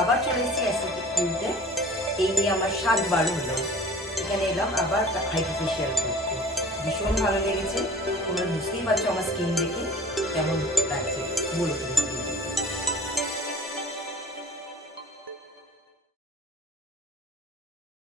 আবার চলে এসেছি অ্যাসথেটিক কিউতে। এই নিয়ে আমার 7বার হলো। এখানে এলাম আবার হাইড্রোফেশিয়াল করতে। ভীষণ ভালো লেগেছে। তোমরা বুঝতেই পারছো আমার স্কিন দেখে কেমন লাগছে, বলো তুমি।